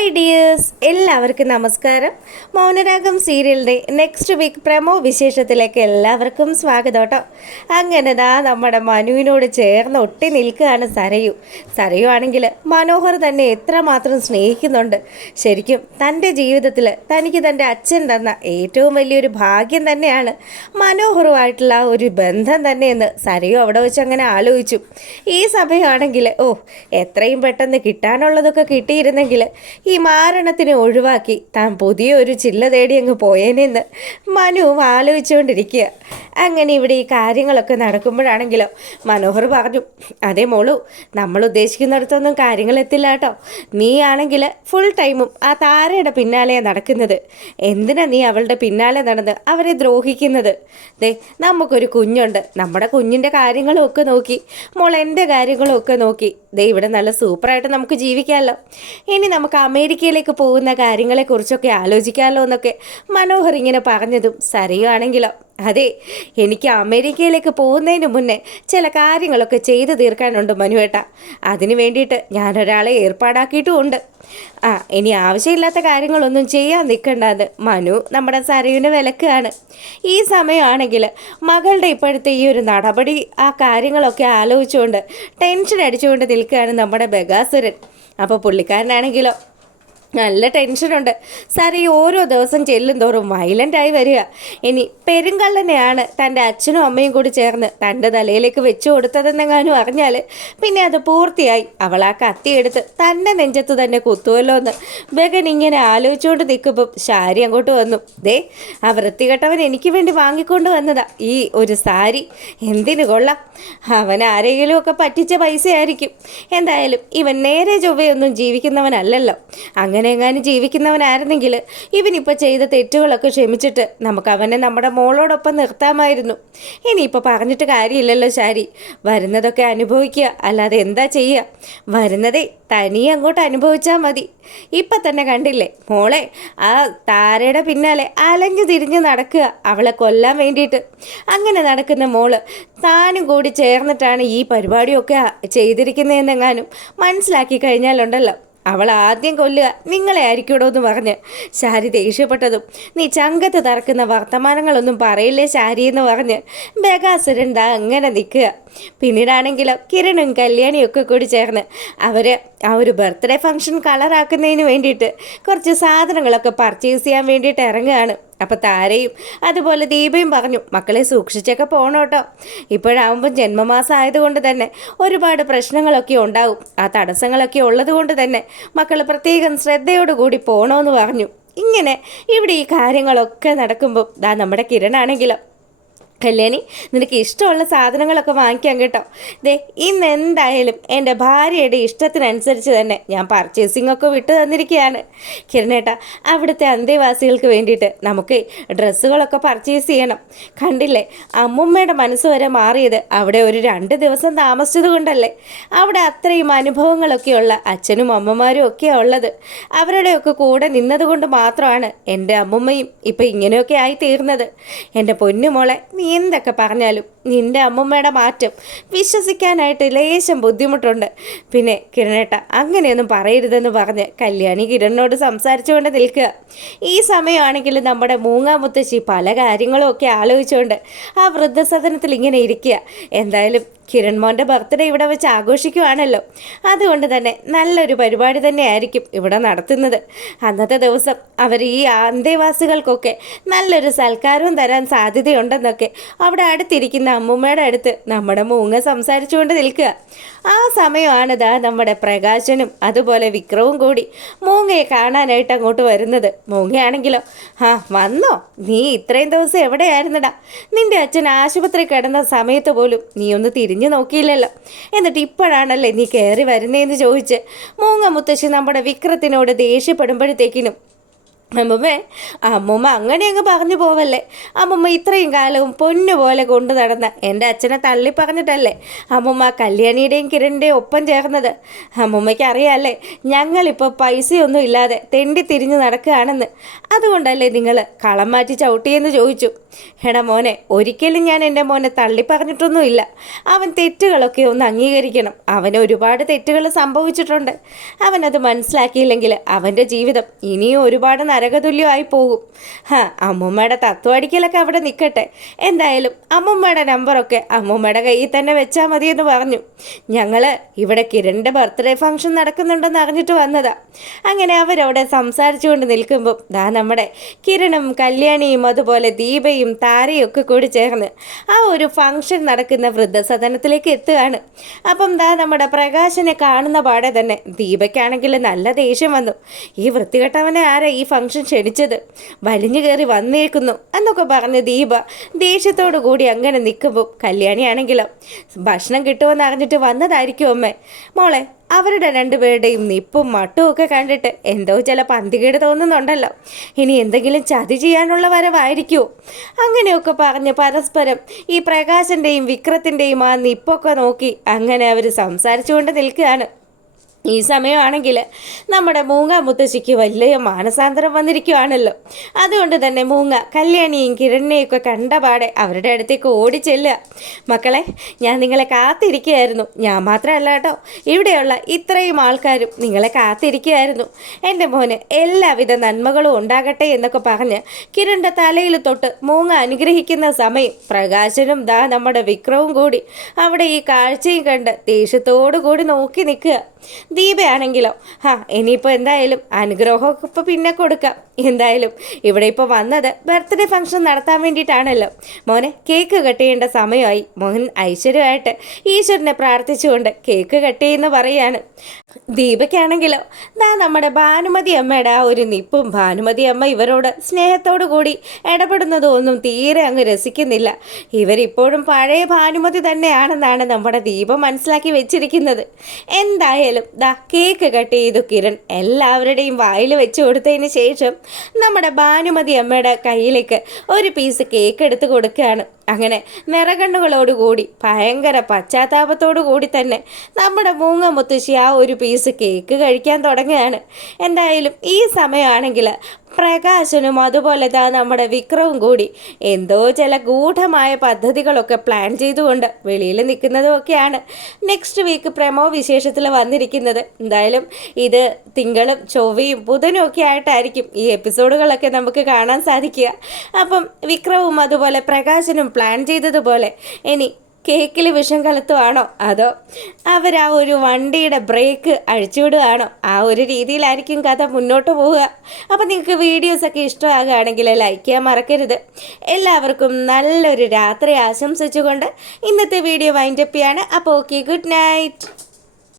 Hi dears, എല്ലാവർക്കും നമസ്കാരം. മൗനരാഗം സീരിയലിൻ്റെ നെക്സ്റ്റ് വീക്ക് പ്രമോ വിശേഷത്തിലേക്ക് എല്ലാവർക്കും സ്വാഗതം കേട്ടോ. അങ്ങനെ നമ്മുടെ മനുവിനോട് ചേർന്ന് ഒട്ടി നിൽക്കുകയാണ് സരയു ആണെങ്കിൽ മനോഹർ തന്നെ എത്രമാത്രം സ്നേഹിക്കുന്നുണ്ട്. ശരിക്കും തൻ്റെ ജീവിതത്തിൽ തനിക്ക് തൻ്റെ അച്ഛൻ തന്ന ഏറ്റവും വലിയൊരു ഭാഗ്യം തന്നെയാണ് മനോഹറുമായിട്ടുള്ള ഒരു ബന്ധം തന്നെയെന്ന് സരയു അവിടെ വെച്ച് അങ്ങനെ ആലോചിച്ചു. ഈ സമയമാണെങ്കിൽ എത്രയും പെട്ടെന്ന് കിട്ടാനുള്ളതൊക്കെ കിട്ടിയിരുന്നെങ്കിൽ ഈ മാരണത്തിനെ ഒഴിവാക്കി താൻ പുതിയൊരു ചില്ല തേടി അങ്ങ് പോയേനെന്ന് മനുവും ആലോചിച്ചുകൊണ്ടിരിക്കുക. അങ്ങനെ ഇവിടെ ഈ കാര്യങ്ങളൊക്കെ നടക്കുമ്പോഴാണെങ്കിലോ മനോഹർ പറഞ്ഞു, അതേ മോളു, നമ്മൾ ഉദ്ദേശിക്കുന്നിടത്തൊന്നും കാര്യങ്ങൾ എത്തില്ല കേട്ടോ. നീ ആണെങ്കിൽ ഫുൾ ടൈമും ആ താരയുടെ പിന്നാലെയാണ് നടക്കുന്നത്. എന്തിനാ നീ അവളുടെ പിന്നാലെ നടന്ന് അവരെ ദ്രോഹിക്കുന്നത്? നമുക്കൊരു കുഞ്ഞുണ്ട്, നമ്മുടെ കുഞ്ഞിൻ്റെ കാര്യങ്ങളും ഒക്കെ നോക്കി മോൾ എൻ്റെ കാര്യങ്ങളും ഒക്കെ നോക്കി ഇവിടെ നല്ല സൂപ്പറായിട്ട് നമുക്ക് ജീവിക്കാമല്ലോ. ഇനി നമുക്ക് അമേരിക്കയിലേക്ക് പോകുന്ന കാര്യങ്ങളെക്കുറിച്ചൊക്കെ ആലോചിക്കാമല്ലോ എന്നൊക്കെ മനോഹർ ഇങ്ങനെ പറഞ്ഞതും സരയുവാണെങ്കിലോ, അതെ, എനിക്ക് അമേരിക്കയിലേക്ക് പോകുന്നതിന് മുന്നേ ചില കാര്യങ്ങളൊക്കെ ചെയ്തു തീർക്കാനുണ്ട് മനുവേട്ട. അതിന് വേണ്ടിയിട്ട് ഞാനൊരാളെ ഏർപ്പാടാക്കിയിട്ടുമുണ്ട്. ഇനി ആവശ്യമില്ലാത്ത കാര്യങ്ങളൊന്നും ചെയ്യാൻ നിൽക്കണ്ടെന്ന് മനു നമ്മുടെ സരയുവിനെ വിലക്കുകയാണ്. ഈ സമയമാണെങ്കിൽ മകളുടെ ഇപ്പോഴത്തെ ഈ ഒരു നടപടി ആ കാര്യങ്ങളൊക്കെ ആലോചിച്ചുകൊണ്ട് ടെൻഷൻ അടിച്ചുകൊണ്ട് നിൽക്കുകയാണ് നമ്മുടെ ബഗാസുരൻ. അപ്പോൾ പുള്ളിക്കാരനാണെങ്കിലോ നല്ല ടെൻഷനുണ്ട്. സരി ഓരോ ദിവസം ചെല്ലും തോറും വയലൻ്റായി വരിക. ഇനി പെരുങ്കള്ളനെയാണ് തൻ്റെ അച്ഛനും അമ്മയും കൂടി ചേർന്ന് തൻ്റെ തലയിലേക്ക് വെച്ചു കൊടുത്തതെന്നെങ്ങാനും അറിഞ്ഞാൽ പിന്നെ അത് പൂർത്തിയായി. അവൾ ആ കത്തിയെടുത്ത് തൻ്റെ നെഞ്ചത്ത് തന്നെ കുത്തുമല്ലോ എന്ന് ബഗൻ ഇങ്ങനെ ആലോചിച്ചുകൊണ്ട് നിൽക്കുമ്പം ശാരി അങ്ങോട്ട് വന്നു. ആ വൃത്തികെട്ടവൻ എനിക്ക് വേണ്ടി വാങ്ങിക്കൊണ്ട് വന്നതാ ഈ ഒരു സാരി. എന്തിനു കൊള്ളാം, അവൻ ആരെങ്കിലും ഒക്കെ പറ്റിച്ച പൈസയായിരിക്കും. എന്തായാലും ഇവൻ നേരെ ചൊവ്വയൊന്നും ജീവിക്കുന്നവനല്ലല്ലോ. അങ്ങനെ എങ്ങാനും ജീവിക്കുന്നവനായിരുന്നെങ്കിൽ ഇവനിപ്പോൾ ചെയ്ത തെറ്റുകളൊക്കെ ക്ഷമിച്ചിട്ട് നമുക്ക് അവനെ നമ്മുടെ മോളോടൊപ്പം നിർത്താമായിരുന്നു. ഇനിയിപ്പോൾ പറഞ്ഞിട്ട് കാര്യമില്ലല്ലോ ശാരി, വരുന്നതൊക്കെ അനുഭവിക്കുക, അല്ലാതെ എന്താ ചെയ്യുക? വരുന്നതേ തനിയെ അങ്ങോട്ട് അനുഭവിച്ചാൽ മതി. ഇപ്പം തന്നെ കണ്ടില്ലേ മോളെ, ആ താരയുടെ പിന്നാലെ അലഞ്ഞു തിരിഞ്ഞ് നടക്കുക അവളെ കൊല്ലാൻ വേണ്ടിയിട്ട്. അങ്ങനെ നടക്കുന്ന മോള് താനും കൂടി ചേർന്നിട്ടാണ് ഈ പരിപാടിയൊക്കെ ചെയ്തിരിക്കുന്നതെന്നെങ്ങാനും മനസ്സിലാക്കി കഴിഞ്ഞാലുണ്ടല്ലോ, അവൾ ആദ്യം കൊല്ലുക നിങ്ങളെ ആയിരിക്കൂടോ എന്ന് പറഞ്ഞ് ശാരി ദേഷ്യപ്പെട്ടതും, നീ ചങ്കത്ത് തറക്കുന്ന വർത്തമാനങ്ങളൊന്നും പറയില്ലേ ശാരി എന്ന് പറഞ്ഞ് ബഗാസുരൻ അങ്ങനെ നിൽക്കുക. പിന്നീടാണെങ്കിലോ കിരണും കല്യാണിയും ഒക്കെ കൂടി ചേർന്ന് അവർ ആ ഒരു ബർത്ത്ഡേ ഫംഗ്ഷൻ കളറാക്കുന്നതിന് വേണ്ടിയിട്ട് കുറച്ച് സാധനങ്ങളൊക്കെ പർച്ചേസ് ചെയ്യാൻ വേണ്ടിയിട്ട് ഇറങ്ങുകയാണ്. അപ്പോൾ താരയും അതുപോലെ ദീപയും പറഞ്ഞു, മക്കളെ സൂക്ഷിച്ചൊക്കെ പോകണം കേട്ടോ. ഇപ്പോഴാകുമ്പം ജന്മമാസം ആയതുകൊണ്ട് തന്നെ ഒരുപാട് പ്രശ്നങ്ങളൊക്കെ ഉണ്ടാവും. ആ തടസ്സങ്ങളൊക്കെ ഉള്ളത് കൊണ്ട് തന്നെ മക്കൾ പ്രത്യേകം ശ്രദ്ധയോടുകൂടി പോകണമെന്ന് പറഞ്ഞു. ഇങ്ങനെ ഇവിടെ ഈ കാര്യങ്ങളൊക്കെ നടക്കുമ്പോൾ നമ്മുടെ കിരണാണെങ്കിലോ, കല്യാണി നിനക്ക് ഇഷ്ടമുള്ള സാധനങ്ങളൊക്കെ വാങ്ങിക്കാം കേട്ടോ. ഇന്ന് എന്തായാലും എൻ്റെ ഭാര്യയുടെ ഇഷ്ടത്തിനനുസരിച്ച് തന്നെ ഞാൻ പർച്ചേസിംഗ് ഒക്കെ വിട്ടു തന്നിരിക്കുകയാണ്. കിരണേട്ടാ, അവിടുത്തെ അന്തേവാസികൾക്ക് വേണ്ടിയിട്ട് നമുക്ക് ഡ്രസ്സുകളൊക്കെ പർച്ചേസ് ചെയ്യണം. കണ്ടില്ലേ അമ്മുമ്മയുടെ മനസ്സ് വരെ മാറിയത് അവിടെ ഒരു 2 ദിവസം താമസിച്ചത് കൊണ്ടല്ലേ. അവിടെ അത്രയും അനുഭവങ്ങളൊക്കെയുള്ള അച്ഛനും അമ്മമാരും ഒക്കെയാണ് ഉള്ളത്. അവരുടെയൊക്കെ കൂടെ നിന്നതുകൊണ്ട് മാത്രമാണ് എൻ്റെ അമ്മുമ്മയും ഇപ്പം ഇങ്ങനെയൊക്കെ ആയി തീർന്നത്. എൻ്റെ പൊന്നുമോളെ, നീ എന്തൊക്കെ പറഞ്ഞാലും നിൻ്റെ അമ്മമ്മയുടെ മാറ്റം വിശ്വസിക്കാനായിട്ട് ലേശം ബുദ്ധിമുട്ടുണ്ട്. പിന്നെ കിരണേട്ട അങ്ങനെയൊന്നും പറയരുതെന്ന് പറഞ്ഞ് കല്യാണി കിരണിനോട് സംസാരിച്ചുകൊണ്ട് നിൽക്കുക. ഈ സമയമാണെങ്കിൽ നമ്മുടെ മൂങ്ങാമുത്തശ്ശി പല കാര്യങ്ങളും ഒക്കെ ആലോചിച്ചുകൊണ്ട് ആ വൃദ്ധസദനത്തിൽ ഇങ്ങനെ ഇരിക്കുക. എന്തായാലും കിരൺ മോൻ്റെ ബർത്ത്ഡേ ഇവിടെ വെച്ച് ആഘോഷിക്കുവാണല്ലോ, അതുകൊണ്ട് തന്നെ നല്ലൊരു പരിപാടി തന്നെയായിരിക്കും ഇവിടെ നടത്തുന്നത്. അന്നത്തെ ദിവസം അവർ ഈ അന്തേവാസികൾക്കൊക്കെ നല്ലൊരു സൽക്കാരവും തരാൻ സാധ്യതയുണ്ടെന്നൊക്കെ അവിടെ അടുത്തിരിക്കുന്ന അമ്മൂമ്മയുടെ അടുത്ത് നമ്മുടെ മൂങ്ങ സംസാരിച്ചുകൊണ്ട് നിൽക്കുക. ആ സമയമാണ് നമ്മുടെ പ്രകാശനും അതുപോലെ വിക്രവും കൂടി മൂങ്ങയെ കാണാനായിട്ട് അങ്ങോട്ട് വരുന്നത്. മൂങ്ങയാണെങ്കിലോ, വന്നോ, നീ ഇത്രയും ദിവസം എവിടെയായിരുന്നടാ? നിന്റെ അച്ഛൻ ആശുപത്രി കിടന്ന സമയത്ത് പോലും നീ ഒന്ന് തിരിഞ്ഞു നോക്കിയില്ലല്ലോ, എന്നിട്ട് ഇപ്പോഴാണല്ലേ നീ കയറി വരുന്നതെന്ന് ചോദിച്ച് മൂങ്ങ മുത്തശ്ശി നമ്മുടെ വിക്രത്തിനോട് ദേഷ്യപ്പെടുമ്പോഴത്തേക്കിനും അമ്മമ്മേ, അമ്മൂമ്മ അങ്ങനെ അങ്ങ് പറഞ്ഞു പോവല്ലേ. അമ്മൂമ്മ ഇത്രയും കാലവും പൊന്നു പോലെ കൊണ്ടു നടന്ന എൻ്റെ അച്ഛനെ തള്ളി പറഞ്ഞിട്ടല്ലേ അമ്മൂമ്മ കല്യാണിയുടെയും കിരണിൻ്റെയും ഒപ്പം ചേർന്നത്. അമ്മൂമ്മയ്ക്ക് അറിയാമല്ലേ ഞങ്ങളിപ്പോൾ പൈസയൊന്നും ഇല്ലാതെ തെണ്ടി തിരിഞ്ഞ് നടക്കുകയാണെന്ന്. അതുകൊണ്ടല്ലേ നിങ്ങൾ കളം മാറ്റി ചവിട്ടിയെന്ന് ചോദിച്ചു. എടാ മോനെ, ഒരിക്കലും ഞാൻ എൻ്റെ മോനെ തള്ളി പറഞ്ഞിട്ടൊന്നുമില്ല. അവൻ തെറ്റുകളൊക്കെ ഒന്ന് അംഗീകരിക്കണം. അവന് ഒരുപാട് തെറ്റുകൾ സംഭവിച്ചിട്ടുണ്ട്. അവനത് മനസ്സിലാക്കിയില്ലെങ്കിൽ അവൻ്റെ ജീവിതം ഇനിയും ഒരുപാട് നരകതുല്യമായി പോകും. അമ്മൂമ്മയുടെ തത്വടിക്കലൊക്കെ അവിടെ നിൽക്കട്ടെ. എന്തായാലും അമ്മൂമ്മയുടെ നമ്പറൊക്കെ അമ്മൂമ്മയുടെ കയ്യിൽ തന്നെ വെച്ചാൽ മതിയെന്ന് പറഞ്ഞു. ഞങ്ങൾ ഇവിടെ കിരണിൻ്റെ ബർത്ത്ഡേ ഫംഗ്ഷൻ നടക്കുന്നുണ്ടെന്ന് അറിഞ്ഞിട്ട് വന്നതാ. അങ്ങനെ അവരവിടെ സംസാരിച്ചുകൊണ്ട് നിൽക്കുമ്പം ദാ നമ്മുടെ കിരണും കല്യാണിയും അതുപോലെ ദീപയും താരയും ഒക്കെ കൂടി ചേർന്ന് ആ ഒരു ഫംഗ്ഷൻ നടക്കുന്ന വൃദ്ധസദനത്തിലേക്ക് എത്തുകയാണ്. അപ്പം ദാ നമ്മുടെ പ്രകാശനെ കാണുന്ന പാടെ തന്നെ ദീപയ്ക്കാണെങ്കിൽ നല്ല ദേഷ്യം വന്നു. ഈ വൃത്തികെട്ടവനെ ആരാ ഈ ഫംഗ്ഷൻ ക്ഷണിച്ചത്, വലിഞ്ഞു കയറി വന്നേക്കുന്നു എന്നൊക്കെ പറഞ്ഞ് ദീപ ദേഷ്യത്തോടു കൂടി അങ്ങനെ നിൽക്കുമ്പോൾ കല്യാണിയാണെങ്കിലോ ഭക്ഷണം കിട്ടുമെന്ന് അറിഞ്ഞിട്ട് വന്നതായിരിക്കും അമ്മേ. മോളെ, അവരുടെ രണ്ടുപേരുടെയും നിപ്പും മട്ടും ഒക്കെ കണ്ടിട്ട് എന്തോ ചില പന്തികേട് തോന്നുന്നുണ്ടല്ലോ. ഇനി എന്തെങ്കിലും ചതി ചെയ്യാനുള്ള വരവായിരിക്കുമോ? അങ്ങനെയൊക്കെ പറഞ്ഞ് പരസ്പരം ഈ പ്രകാശൻ്റെയും വിക്രത്തിൻ്റെയും ആ നിപ്പൊക്കെ നോക്കി അങ്ങനെ അവർ സംസാരിച്ചുകൊണ്ട് നിൽക്കുകയാണ്. ഈ സമയമാണെങ്കിൽ നമ്മുടെ മൂങ്ങ മുത്തശ്ശിക്ക് വലിയ മാനസാന്തരം വന്നിരിക്കുവാണല്ലോ. അതുകൊണ്ട് തന്നെ മൂങ്ങ കല്യാണിയും കിരണിനെയൊക്കെ കണ്ടപാടെ അവരുടെ അടുത്തേക്ക് ഓടിച്ചെല്ലുക. മക്കളെ, ഞാൻ നിങ്ങളെ കാത്തിരിക്കുകയായിരുന്നു. ഞാൻ മാത്രമല്ല കേട്ടോ, ഇവിടെയുള്ള ഇത്രയും ആൾക്കാരും നിങ്ങളെ കാത്തിരിക്കുകയായിരുന്നു. എൻ്റെ മോന് എല്ലാവിധ നന്മകളും ഉണ്ടാകട്ടെ എന്നൊക്കെ പറഞ്ഞ് കിരണിൻ്റെ തലയിൽ തൊട്ട് മൂങ്ങ അനുഗ്രഹിക്കുന്ന സമയം പ്രകാശനും ദാ നമ്മുടെ വിക്രവും കൂടി അവിടെ ഈ കാഴ്ചയും കണ്ട് ദേഷ്യത്തോടു കൂടി നോക്കി നിൽക്കുക. ദീപയാണെങ്കിലോ ഇനിയിപ്പോൾ എന്തായാലും അനുഗ്രഹമൊക്കെ ഇപ്പോൾ പിന്നെ കൊടുക്കാം. എന്തായാലും ഇവിടെ ഇപ്പോൾ വന്നത് ബർത്ത്ഡേ ഫംഗ്ഷൻ നടത്താൻ വേണ്ടിയിട്ടാണല്ലോ. മോനെ, കേക്ക് കട്ട് ചെയ്യേണ്ട സമയമായി. മോഹൻ ഐശ്വര്യമായിട്ട് ഈശ്വരനെ പ്രാർത്ഥിച്ചുകൊണ്ട് കേക്ക് കട്ട് ചെയ്യുന്ന പറയാണ്. ദീപയ്ക്കാണെങ്കിലോ നമ്മുടെ ഭാനുമതി അമ്മയുടെ ആ ഒരു നിപ്പും ഭാനുമതി അമ്മ ഇവരോട് സ്നേഹത്തോടു കൂടി ഇടപെടുന്നതും ഒന്നും തീരെ അങ്ങ് രസിക്കുന്നില്ല. ഇവരിപ്പോഴും പഴയ ഭാനുമതി തന്നെയാണെന്നാണ് നമ്മുടെ ദീപം മനസ്സിലാക്കി വെച്ചിരിക്കുന്നത്. എന്തായാലും കേക്ക് കട്ട് ചെയ്തു കിരൺ എല്ലാവരുടെയും വായിൽ വെച്ച് കൊടുത്തതിന് ശേഷം നമ്മുടെ ഭാനുമതി അമ്മയുടെ കയ്യിലേക്ക് ഒരു പീസ് കേക്ക് എടുത്ത് കൊടുക്കുകയാണ്. അങ്ങനെ നിറകണ്ണുകളോടുകൂടി ഭയങ്കര പശ്ചാത്താപത്തോടു കൂടി തന്നെ നമ്മുടെ മൂങ്ങ മുത്തശ്ശി ആ ഒരു പീസ് കേക്ക് കഴിക്കാൻ തുടങ്ങുകയാണ്. എന്തായാലും ഈ സമയമാണെങ്കിൽ പ്രകാശനും അതുപോലെ നമ്മുടെ വിക്രവും കൂടി എന്തോ ചില ഗൂഢമായ പദ്ധതികളൊക്കെ പ്ലാൻ ചെയ്തുകൊണ്ട് വെളിയിൽ നിൽക്കുന്നതുമൊക്കെയാണ് നെക്സ്റ്റ് വീക്ക് പ്രമോ വിശേഷത്തിൽ വന്നിരിക്കുന്നത്. എന്തായാലും ഇത് തിങ്കളും ചൊവ്വയും ബുധനും ഒക്കെ ആയിട്ടായിരിക്കും ഈ എപ്പിസോഡുകളൊക്കെ നമുക്ക് കാണാൻ സാധിക്കുക. അപ്പം വിക്രവും അതുപോലെ പ്രകാശനും പ്ലാൻ ചെയ്തതുപോലെ ഇനി കേക്കിൽ വിഷം കലത്തുവാണോ അതോ അവർ ആ ഒരു വണ്ടിയുടെ ബ്രേക്ക് അഴിച്ചുവിടുകയാണോ? ആ ഒരു രീതിയിലായിരിക്കും കഥ മുന്നോട്ട് പോവുക. അപ്പോൾ നിങ്ങൾക്ക് വീഡിയോസൊക്കെ ഇഷ്ടമാകുകയാണെങ്കിൽ ലൈക്ക് ചെയ്യാൻ മറക്കരുത്. എല്ലാവർക്കും നല്ലൊരു രാത്രി ആശംസിച്ചുകൊണ്ട് ഇന്നത്തെ വീഡിയോ വൈൻഡപ്പ് ചെയ്യാണ്. അപ്പോൾ ഓക്കെ, ഗുഡ് നൈറ്റ്.